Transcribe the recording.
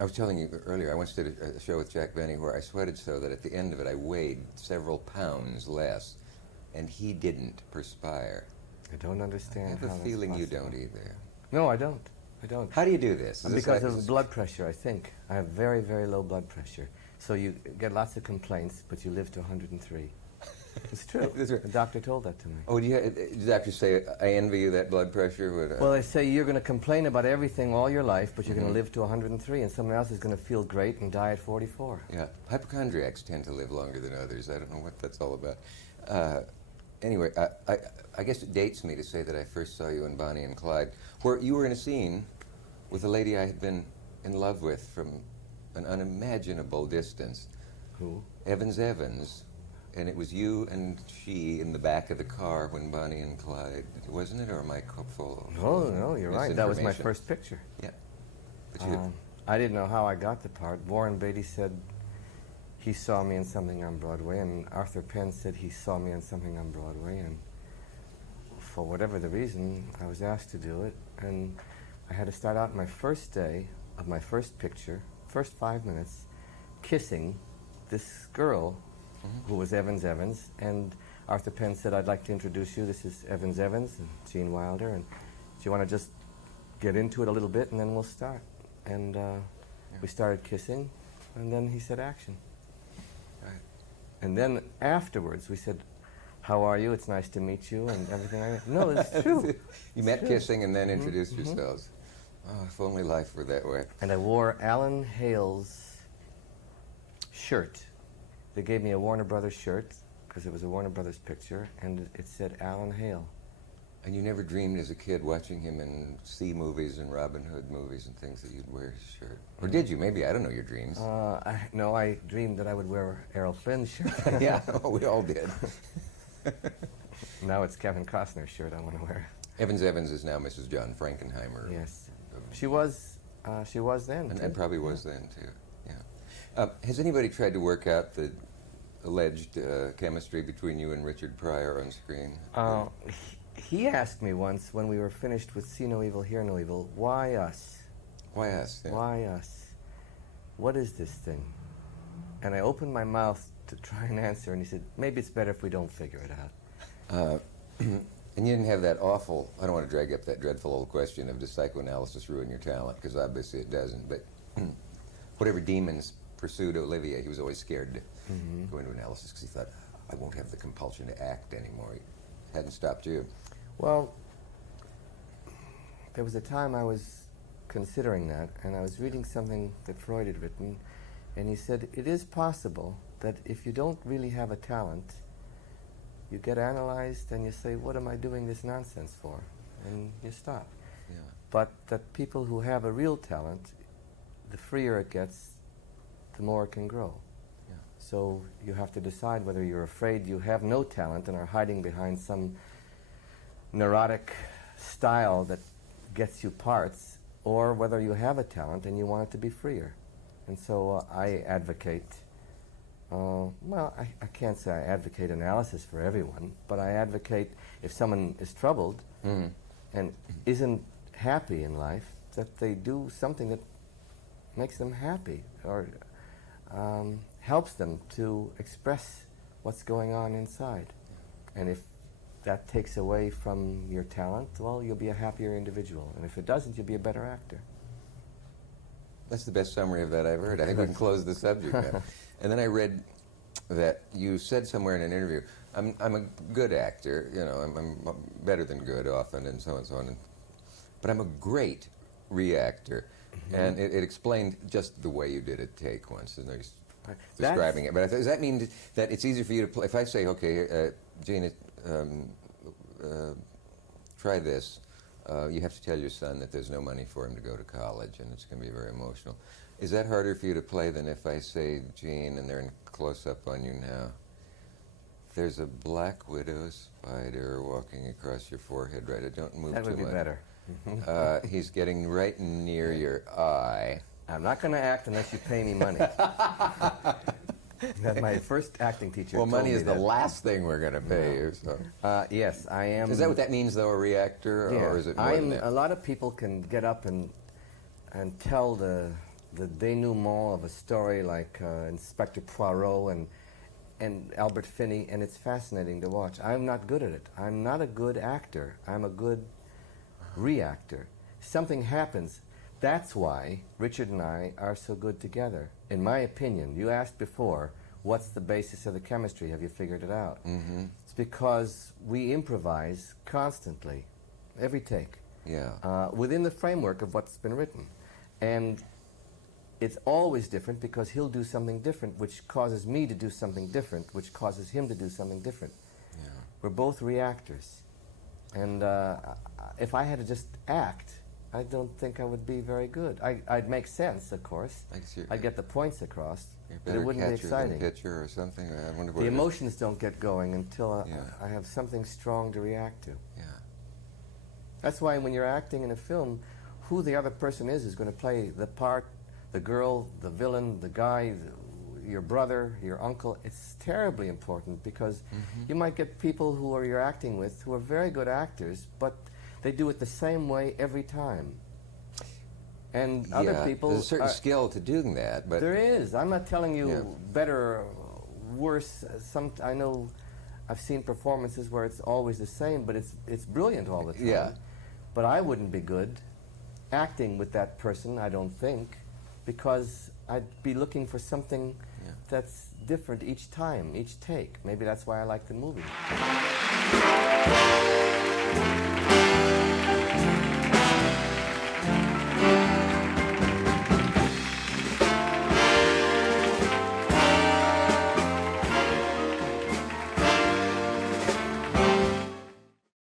I was telling you earlier, I once did a show with Jack Benny where I sweated so that at the end of it I weighed several pounds less, and he didn't perspire. I don't understand. I have a feeling you don't either. No, I don't. I don't. How do you do this? Because of blood pressure, I think. I have very, very low blood pressure. So you get lots of complaints, but you live to 103. It's true. The doctor told that to me. Oh, did the doctor say, I envy you that blood pressure? Well, they say you're going to complain about everything all your life, but you're going to live to 103, and someone else is going to feel great and die at 44. Yeah. Hypochondriacs tend to live longer than others. I don't know what that's all about. Anyway, I guess it dates me to say that I first saw you in Bonnie and Clyde, where you were in a scene with a lady I had been in love with from an unimaginable distance. Who? Evans. And it was you and she in the back of the car when Bonnie and Clyde, wasn't it? Or am I full? No, you're right. That was my first picture. Yeah. But you I didn't know how I got the part. Warren Beatty said he saw me in something on Broadway, and Arthur Penn said he saw me in something on Broadway, and for whatever the reason, I was asked to do it, and I had to start out my first day of my first picture, first 5 minutes, kissing this girl who was Evans, and Arthur Penn said, I'd like to introduce you. This is Evans and Gene Wilder, and do you want to just get into it a little bit, and then we'll start. And we started kissing, and then he said, action. Right. And then afterwards, we said, how are you? It's nice to meet you, and everything. No, it's true. You met kissing and then introduced yourselves. Oh, if only life were that way. And I wore Alan Hale's shirt. They gave me a Warner Brothers shirt, because it was a Warner Brothers picture, and it said Alan Hale. And you never dreamed as a kid watching him in Sea movies and Robin Hood movies and things that you'd wear his shirt? Or did you? Maybe. I don't know your dreams. No, I dreamed that I would wear Errol Flynn's shirt. Yeah, we all did. Now it's Kevin Costner's shirt I want to wear. Evans is now Mrs. John Frankenheimer. Yes. She was then. And probably was then, too. Yeah. Has anybody tried to work out the alleged chemistry between you and Richard Pryor on screen? He asked me once when we were finished with See No Evil, Hear No Evil, why us? Why us? Yeah. Why us? What is this thing? And I opened my mouth to try and answer, and he said, maybe it's better if we don't figure it out. And you didn't have that awful, I don't want to drag up that dreadful old question of does psychoanalysis ruin your talent, because obviously it doesn't, but whatever demons pursued Olivier, he was always scared to go into analysis because he thought, I won't have the compulsion to act anymore. He hadn't stopped you. Well, there was a time I was considering that, and I was reading something that Freud had written, and he said, it is possible that if you don't really have a talent, you get analyzed and you say, what am I doing this nonsense for? And you stop. Yeah. But that people who have a real talent, the freer it gets, the more it can grow. Yeah. So you have to decide whether you're afraid you have no talent and are hiding behind some neurotic style that gets you parts, or whether you have a talent and you want it to be freer. And so I advocate, well, I can't say I advocate analysis for everyone, but I advocate if someone is troubled and isn't happy in life, that they do something that makes them happy or helps them to express what's going on inside. And if that takes away from your talent, well, you'll be a happier individual. And if it doesn't, you'll be a better actor. That's the best summary of that I've heard. I think we can close the subject now. And then I read that you said somewhere in an interview, I'm a good actor, you know, I'm better than good often, and so on, but I'm a great reactor. And it explained just the way you did a take once. There's no use describing it. But does that mean that it's easier for you to play? If I say, okay, Gene, try this. You have to tell your son that there's no money for him to go to college, and it's going to be very emotional. Is that harder for you to play than if I say, Gene, and they're in close-up on you now, there's a black widow spider walking across your forehead, right? Don't move too much. That would be better. He's getting right near your eye. I'm not going to act unless you pay me money. That's my first acting teacher. Well, money is the that. last thing we're going to pay you. So. Yes, I am. Is that what that means, though, a reactor, yeah, or is it more than that? A lot of people can get up and tell the the denouement of a story like Inspector Poirot and Albert Finney, and it's fascinating to watch. I'm not good at it. I'm not a good actor. I'm a good reactor. Something happens. That's why Richard and I are so good together, in my opinion. You asked before, what's the basis of the chemistry? Have you figured it out? Mm-hmm. It's because we improvise constantly, every take, within the framework of what's been written. And it's always different because he'll do something different, which causes me to do something different, which causes him to do something different. Yeah. We're both reactors. And if I had to just act, I don't think I would be very good. I'd make sense, of course. I'd get the points across, but it wouldn't be exciting. Than pitcher or something. I wonder what the emotions don't get going until Yeah. I have something strong to react to. Yeah. That's why when you're acting in a film, who the other person is going to play the part, the girl, the villain, the guy, your brother, your uncle. It's terribly important because you might get people who are you're acting with who are very good actors, but they do it the same way every time. And other people... There's a certain skill to doing that, but... There is. I'm not telling you better or worse. I know I've seen performances where it's always the same, but it's brilliant all the time. Yeah. But I wouldn't be good acting with that person, I don't think, because I'd be looking for something that's different each time, each take. Maybe that's why I like the movie.